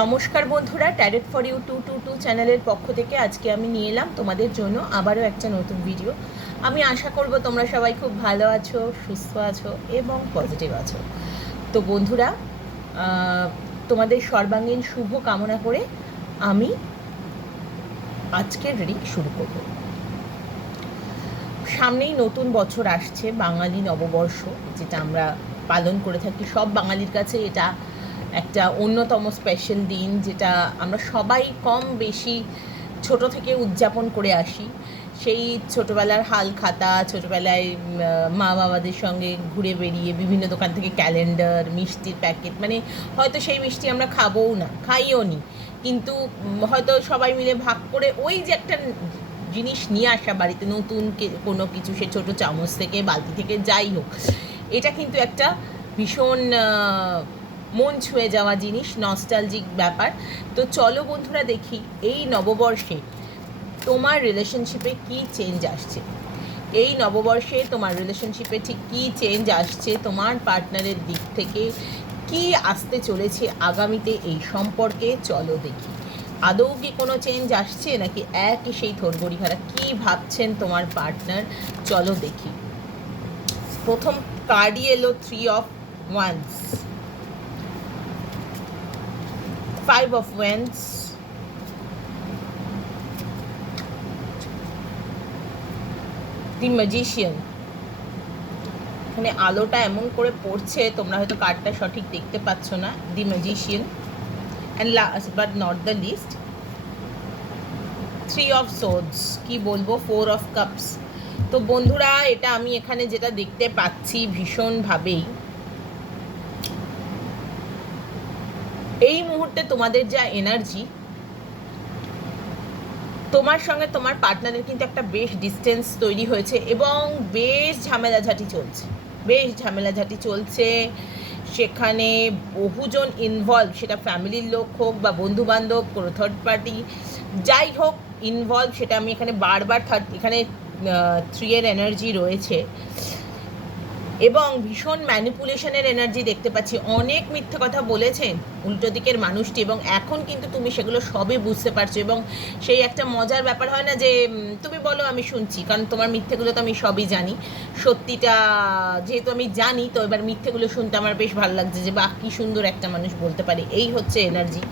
নমস্কার বন্ধুরা, tarot for you 222 চ্যানেলের পক্ষ থেকে আজকে আমি নিয়ে এলাম তোমাদের জন্য আবারও একটা নতুন ভিডিও। আমি আশা করব তোমরা সবাই খুব ভালো আছো, সুস্থ আছো এবং পজিটিভ আছো। তো বন্ধুরা, তোমাদের সর্বাঙ্গীন শুভ কামনা করে আমি আজকের রিডিং শুরু করব। সামনেই নতুন বছর আসছে, বাঙালি নববর্ষ, যেটা আমরা পালন করে থাকি। সব বাঙালির কাছে এটা একটা অন্যতম স্পেশাল দিন, যেটা আমরা সবাই কম বেশি ছোট থেকে উদযাপন করে আসি। সেই ছোটোবেলার হাল খাতা, ছোটোবেলায় মা বাবাদের সঙ্গে ঘুরে বেরিয়ে বিভিন্ন দোকান থেকে ক্যালেন্ডার, মিষ্টির প্যাকেট, মানে হয়তো সেই মিষ্টি আমরা খাবোও না, খাইও নি, কিন্তু হয়তো সবাই মিলে ভাগ করে ওই যে একটা জিনিস নিয়ে আসা বাড়িতে, নতুন কোনো কিছু, সে ছোটো চামচ থেকে, বালতি থেকে, যাই হোক, এটা কিন্তু একটা ভীষণ মন ছুঁয়ে যাওয়া জিনিস, নস্টালজিক ব্যাপার। তো চলো বন্ধুরা দেখি এই নববর্ষে তোমার রিলেশনশিপে কী চেঞ্জ আসছে। এই নববর্ষে তোমার রিলেশনশিপে ঠিক কী চেঞ্জ আসছে, তোমার পার্টনারের দিক থেকে কি আসতে চলেছে আগামীতে এই সম্পর্কে, চলো দেখি। আদৌ কি কোনো চেঞ্জ আসছে নাকি একই সেই থরবড়ি খাড়া, কী ভাবছেন তোমার পার্টনার, চলো দেখি। প্রথম কার্ডই এলো 3 of Wands, 5 of Wands, the magician. এখানে আলোটা এমন করে পড়ছে, তোমরা হয়তো কার্ডটা সঠিক দেখতে পাচ্ছ না। The magician, and last but not the least 3 of Swords, কি বলবো, 4 of Cups। তো বন্ধুরা, এটা আমি এখানে যেটা দেখতে পাচ্ছি ভীষণভাবেই, এই মুহূর্তে তোমাদের যা এনার্জি, তোমার সঙ্গে তোমার পার্টনারের কিন্তু একটা বেশ ডিস্টেন্স তৈরি হয়েছে এবং বেশ ঝামেলাঝাটি চলছে। সেখানে বহুজন ইনভলভ, সেটা ফ্যামিলির লোক হোক বা বন্ধুবান্ধব, কোনো থার্ড পার্টি, যাই হোক ইনভলভ, সেটা আমি এখানে বারবার এখানে 3 এর এনার্জি রয়েছে এবং ভীষণ ম্যানিপুলেশনের এনার্জি দেখতে পাচ্ছি। অনেক মিথ্যে কথা বলেছেন উল্টো দিকের মানুষটি এবং এখন কিন্তু তুমি সেগুলো সবই বুঝতে পারছো এবং সেই একটা মজার ব্যাপার হয় না যে তুমি বলো আমি শুনছি, কারণ তোমার মিথ্যেগুলো তো আমি সবই জানি। সত্যিটা যেহেতু আমি জানি, তো এবার মিথ্যেগুলো শুনতে আমার বেশ ভালো লাগছে যে বাহ, কী সুন্দর একটা মানুষ বলতে পারে, এই হচ্ছে এনার্জি।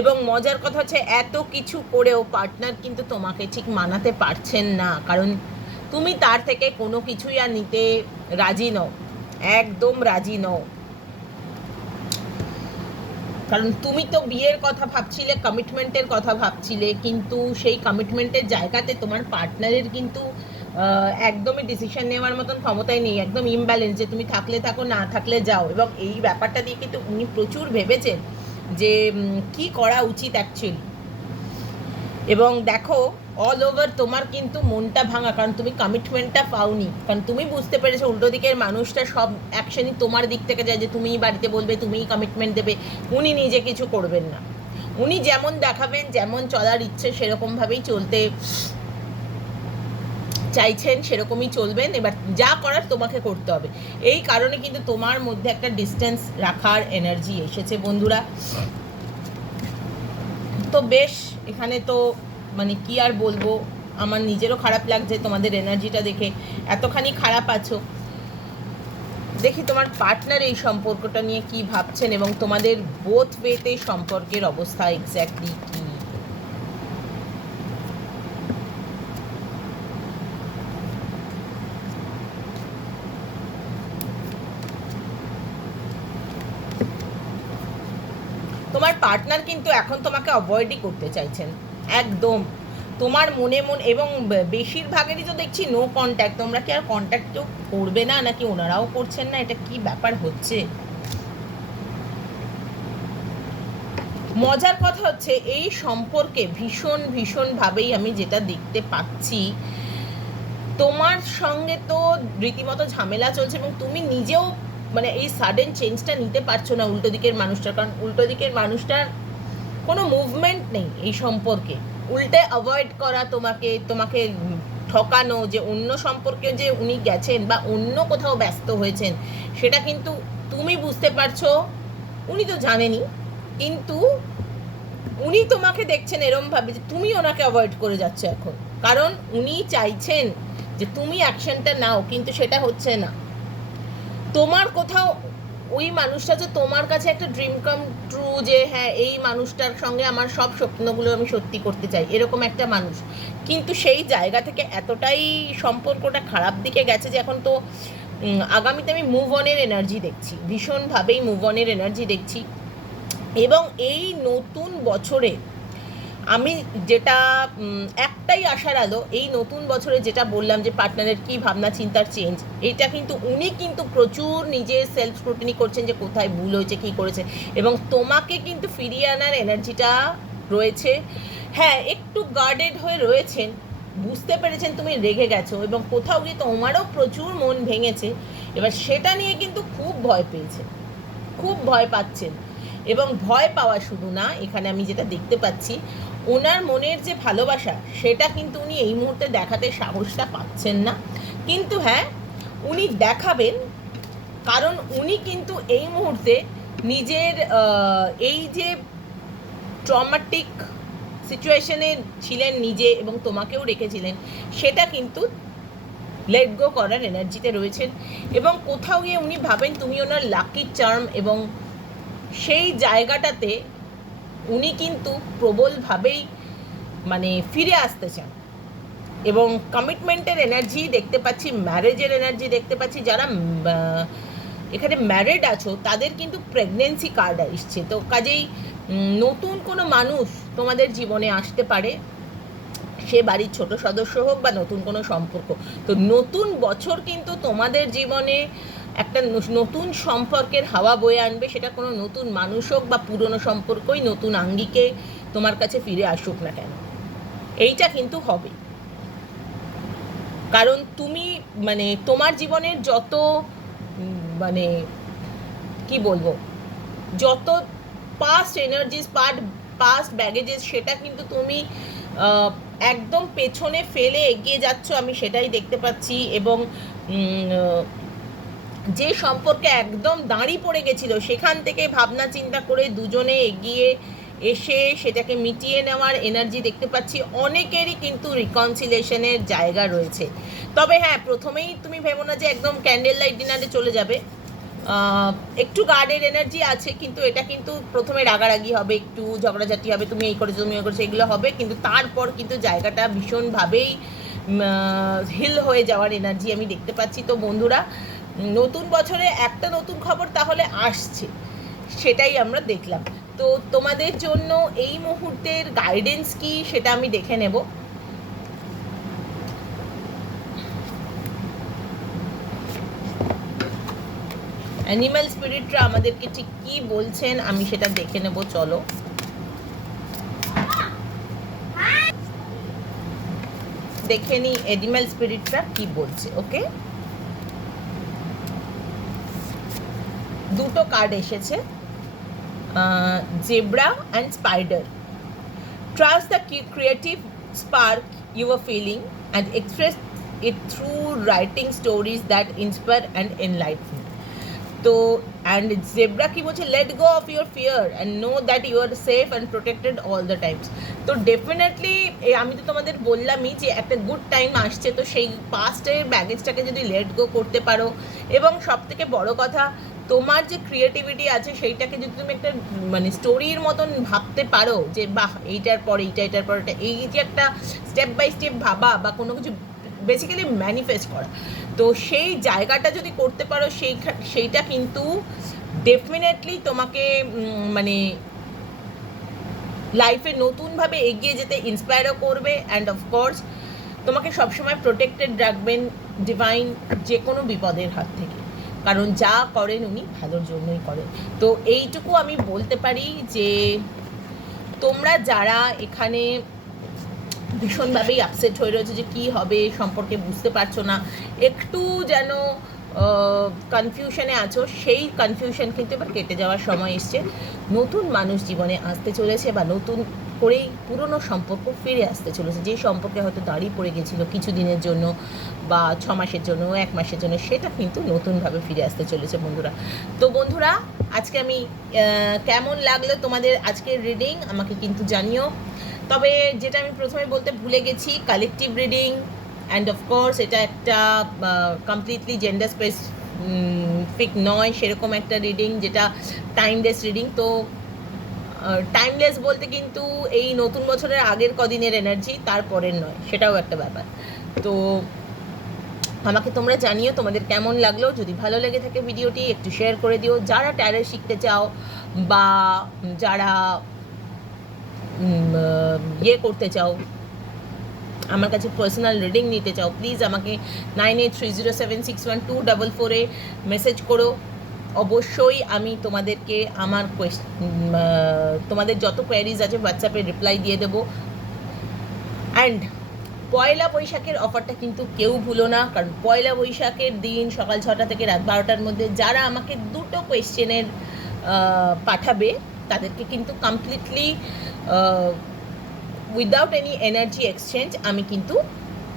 এবং মজার কথা হচ্ছে এত কিছু করেও পার্টনার কিন্তু তোমাকে ঠিক মানাতে পারছেন না, কারণ তুমি তার থেকে কোনো কিছুই আর নিতে রাজি নও, একদম রাজি নও। কারণ তুমি তো বিয়ের কথা ভাবছিলে, কমিটমেন্টের কথা ভাবছিলে, কিন্তু সেই কমিটমেন্টের জায়গাতে তোমার পার্টনারের কিন্তু একদমই ডিসিশন নেওয়ার মতন ক্ষমতাই নেই, একদম ইমব্যালেন্স, যে তুমি থাকলে থাকো, না থাকলে যাও। এবং এই ব্যাপারটা দিয়ে কিন্তু উনি প্রচুর ভেবেছেন যে কি করা উচিত অ্যাকচুয়ালি। এবং দেখো, অল ওভার তোমার কিন্তু মনটা ভাঙা, কারণ তুমি কমিটমেন্টটা পাওনি, কারণ তুমি বুঝতে পেরেছো উল্টো দিকের মানুষটা সব অ্যাকশনই তোমার দিক থেকে যায়, যে তুমিই বাড়িতে বলবে, তুমিই কমিটমেন্ট দেবে, উনি নিজে কিছু করবেন না। উনি যেমন দেখাবেন, যেমন চলার ইচ্ছে সেরকমভাবেই চলতে চাইছেন, সেরকমই চলবেন। এবার যা করার তোমাকে করতে হবে, এই কারণে কিন্তু তোমার মধ্যে একটা ডিস্টেন্স রাখার এনার্জি এসেছে বন্ধুরা। তো বেশ, এখানে তো মানে কি আর বলবো, আমার নিজেরও খারাপ লাগছে তোমাদের এনার্জিটা দেখে, এতখানি খারাপ আছো। দেখি তোমার পার্টনার এই সম্পর্কটা নিয়ে কি ভাবছেন এবং তোমাদের বোথ ওয়েতে সম্পর্কের অবস্থা এক্স্যাক্টলি কি। তোমার পার্টনার কিন্তু এখন তোমাকে অ্যাভয়েডই করতে চাইছেন একদম। তোমার মনে এবং বেশিরভাগেরই তো দেখছি নো কন্ট্যাক্ট। তোমরা কি আর কন্ট্যাক্ট কেউ করবে না, নাকি ওনারাও করছেন না, এটা কি ব্যাপার হচ্ছে? মজার কথা হচ্ছে এই সম্পর্কে ভীষণভাবেই আমি যেটা দেখতে পাচ্ছি, তোমার সঙ্গে তো রীতিমতো ঝামেলা চলছে এবং তুমি নিজেও মানে এই সাডেন চেঞ্জটা নিতে পারছো না উল্টো দিকের মানুষটার, কারণ উল্টো দিকের মানুষটার কোনো মুভমেন্ট নেই এই সম্পর্কে, উল্টে অ্যাভয়েড করা, তোমাকে ঠকানো, যে অন্য সম্পর্কে যে উনি গেছেন বা অন্য কোথাও ব্যস্ত হয়েছেন, সেটা কিন্তু তুমি বুঝতে পারছো, উনি তো জানেনই, কিন্তু উনি তোমাকে দেখছেন এরম ভাবে যে তুমি ওনাকে অ্যাভয়েড করে যাচ্ছ এখন, কারণ উনি চাইছেন যে তুমি অ্যাকশনটা নাও, কিন্তু সেটা হচ্ছে না। তোমার কোথাও ওই মানুষটা যে তোমার কাছে একটা ড্রিম কাম ট্রু, যে হ্যাঁ এই মানুষটার সঙ্গে আমার সব স্বপ্নগুলো আমি সত্যি করতে চাই, এরকম একটা মানুষ, কিন্তু সেই জায়গা থেকে এতটাই সম্পর্কটা খারাপ দিকে গেছে যে এখন তো আগামীতে আমি মুভ অনের এনার্জি দেখছি, ভীষণভাবেই মুভ অনের এনার্জি দেখছি। এবং এই নতুন বছরে আমি যেটা একটাই আশার আলো, এই নতুন বছরে যেটা বললাম যে পার্টনারের কী ভাবনা চিন্তার চেঞ্জ, এটা কিন্তু উনি কিন্তু প্রচুর নিজের সেলফ স্ক্রুটিনি করছেন যে কোথায় ভুল হয়েছে, কী করেছে, এবং তোমাকে কিন্তু ফিরিয়ে আনার এনার্জিটা রয়েছে। হ্যাঁ, একটু গার্ডেড হয়ে রয়েছেন, বুঝতে পেরেছেন তুমি রেগে গেছো, এবং কোথাও গিয়ে তোমারও প্রচুর মন ভেঙেছে। এবার সেটা নিয়ে কিন্তু খুব ভয় পেয়েছে, খুব ভয় পাচ্ছেন। এবং ভয় পাওয়া শুধু না, এখানে আমি যেটা দেখতে পাচ্ছি, ওনার মনের যে ভালোবাসা সেটা কিন্তু উনি এই মুহূর্তে দেখাতে সাহসটা পাচ্ছেন না। কিন্তু হ্যাঁ, উনি দেখাবেন, কারণ উনি কিন্তু এই মুহূর্তে নিজের এই যে ট্রমাটিক সিচুয়েশনে ছিলেন নিজে এবং তোমাকেও রেখেছিলেন, সেটা কিন্তু লেট গো করার এনার্জিতে রয়েছেন। এবং কোথাও গিয়ে উনি ভাবেন তুমি ওনার লাকি চার্ম, এবং সেই জায়গাটাতে উনি কিন্তু প্রবলভাবেই মানে ফিরে আসতে চান। এবং কমিটমেন্টের এনার্জি দেখতে পাচ্ছি, ম্যারেজের এনার্জি দেখতে পাচ্ছি। যারা এখানে ম্যারিড আছো তাদের কিন্তু প্রেগনেন্সি কার্ড আসছে, তো কাজেই নতুন কোনো মানুষ তোমাদের জীবনে আসতে পারে, সে বাড়ির ছোট সদস্য হোক বা নতুন কোনো সম্পর্ক। তো নতুন বছর কিন্তু তোমাদের জীবনে একটা নতুন সম্পর্কের হাওয়া বয়ে আনবে, সেটা কোনো নতুন মানুষ হোক বা পুরনো সম্পর্কই নতুন আঙ্গিকে তোমার কাছে ফিরে আসুক না কেন, এইটা কিন্তু হবে। কারণ তুমি মানে তোমার জীবনের যত মানে কি বলবো, যত পাস্ট এনার্জিস, পাস্ট ব্যাগেজেস, সেটা কিন্তু তুমি একদম পেছনে ফেলে এগিয়ে যাচ্ছ, আমি সেটাই দেখতে পাচ্ছি। এবং যে সম্পর্কে একদম দাঁড়ি পড়ে গেছিল, সেখান থেকে ভাবনা চিন্তা করে দুজনে এগিয়ে এসে সেটাকে মিটিয়ে নেওয়ার এনার্জি দেখতে পাচ্ছি। অনেকেরই কিন্তু রিকনসিলেশনের জায়গা রয়েছে। তবে হ্যাঁ, প্রথমেই তুমি ভেবো না যে একদম ক্যান্ডেল লাইট ডিনারে চলে যাবে, একটু গার্ডের এনার্জি আছে, কিন্তু এটা কিন্তু প্রথমে রাগারাগি হবে, একটু ঝগড়াঝাটি হবে, তুমি এই করেছো তুমি এই করেছো, এগুলো হবে, কিন্তু তারপর কিন্তু জায়গাটা ভীষণভাবেই হিল হয়ে যাওয়ার এনার্জি আমি দেখতে পাচ্ছি। তো বন্ধুরা, নতুন বছরে একটা নতুন খবর তাহলে আসছে, সেটাই আমরা দেখলাম। তো তোমাদের জন্য এই মুহূর্তের গাইডেন্স কি সেটা আমি দেখে নেব। অ্যানিম্যাল স্পিরিটরা আমাদেরকে ঠিক কি বলছেন আমি সেটা দেখে নেব, চলো। দেখে নি অ্যানিম্যাল স্পিরিটরা কি বলছে। ওকে, দুটো কার্ড এসেছে, zebra and spider. Trust the creative spark you are feeling and express it through writing stories that inspire and enlighten. তো অ্যান্ড জেব্রা কি বলছে, let go of your fear and know that you are safe and protected all the times. তো definitely আমি তো তোমাদের বললামই যে একটা গুড টাইম আসছে, তো সেই পাস্টের ব্যাগেজটাকে যদি লেট গো করতে পারো, এবং সব থেকে বড় কথা, তোমার যে ক্রিয়েটিভিটি আছে সেইটাকে যদি তুমি একটা মানে স্টোরির মতন ভাবতে পারো, যে বাহ এইটার পর এইটা, এটার পর এটা, এই যে একটা স্টেপ বাই স্টেপ ভাবা বা কোনো কিছু বেসিক্যালি ম্যানিফেস্ট করা, তো সেই জায়গাটা যদি করতে পারো, সেইটা কিন্তু ডেফিনেটলি তোমাকে মানে লাইফে নতুনভাবে এগিয়ে যেতে ইন্সপায়ারও করবে। অ্যান্ড অফকোর্স তোমাকে সবসময় প্রোটেক্টেড রাখবেন ডিভাইন যে কোনো বিপদের হাত থেকে, কারণ যা করেন উনি ভালোর জন্যই করেন। তো এইটুকু আমি বলতে পারি যে তোমরা যারা এখানে ভীষণভাবেই আপসেট হয়ে রয়েছে যে কী হবে সম্পর্কে বুঝতে পারছো না, একটু যেন কনফিউশনে আছো, সেই কনফিউশন কিন্তু এবার কেটে যাওয়ার সময় এসছে। নতুন মানুষ জীবনে আসতে চলেছে, বা নতুন করেই পুরনো সম্পর্ক ফিরে আসতে চলেছে। যেই সম্পর্কে হয়তো দাঁড়িয়ে পড়ে গেছিলো কিছু দিনের জন্য বা 6 মাসের জন্য, 1 মাসের জন্য, সেটা কিন্তু নতুনভাবে ফিরে আসতে চলেছে বন্ধুরা। তো বন্ধুরা, আজকে আমি কেমন লাগলো তোমাদের আজকের রিডিং আমাকে কিন্তু জানিও। তবে যেটা আমি প্রথমে বলতে ভুলে গেছি, কালেকটিভ রিডিং অ্যান্ড অফকোর্স এটা একটা কমপ্লিটলি জেন্ডার স্পেসিফিক নয়, সেরকম একটা রিডিং যেটা টাইমলেস রিডিং। তো টাইমলেস বলতে কিন্তু এই নতুন বছরের আগের কদিনের এনার্জি, তারপরের নয়, সেটাও একটা ব্যাপার। তো আমাকে তোমরা জানিও তোমাদের কেমন লাগলো। যদি ভালো লেগে থাকে ভিডিওটি একটু শেয়ার করে দিও। যারা ট্যারো শিখতে চাও বা যারা ইয়ে করতে চাও, আমার কাছে পার্সোনাল রিডিং নিতে চাও, প্লিজ আমাকে 9830761244 মেসেজ করো। অবশ্যই আমি তোমাদেরকে আমার তোমাদের যত কোয়ারিজ আছে হোয়াটসঅ্যাপে রিপ্লাই দিয়ে দেবো। অ্যান্ড পয়লা বৈশাখের অফারটা কিন্তু কেউ ভুলো না, কারণ পয়লা বৈশাখের দিন সকাল 6টা থেকে রাত 12টার মধ্যে যারা আমাকে 2টো কোয়েশ্চেনের পাঠাবে তাদেরকে কিন্তু completely without any energy exchange আমি কিন্তু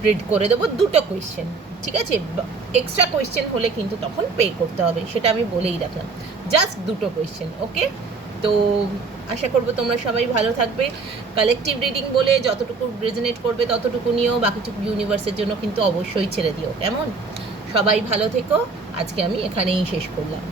রিড করে দেবো 2টো কোয়েশ্চেন, ঠিক আছে? এক্সট্রা কোয়েশ্চেন হলে কিন্তু তখন পে করতে হবে, সেটা আমি বলেই রাখলাম। জাস্ট 2টো কোয়েশ্চেন, ওকে? তো আশা করবো তোমরা সবাই ভালো থাকবে। কালেকটিভ রিডিং বলে যতটুকু রেজনেট করবে ততটুকু নিও, বাকিটুকু ইউনিভার্সের জন্য কিন্তু অবশ্যই ছেড়ে দিও, কেমন? সবাই ভালো থেকো। আজকে আমি এখানেই শেষ করলাম।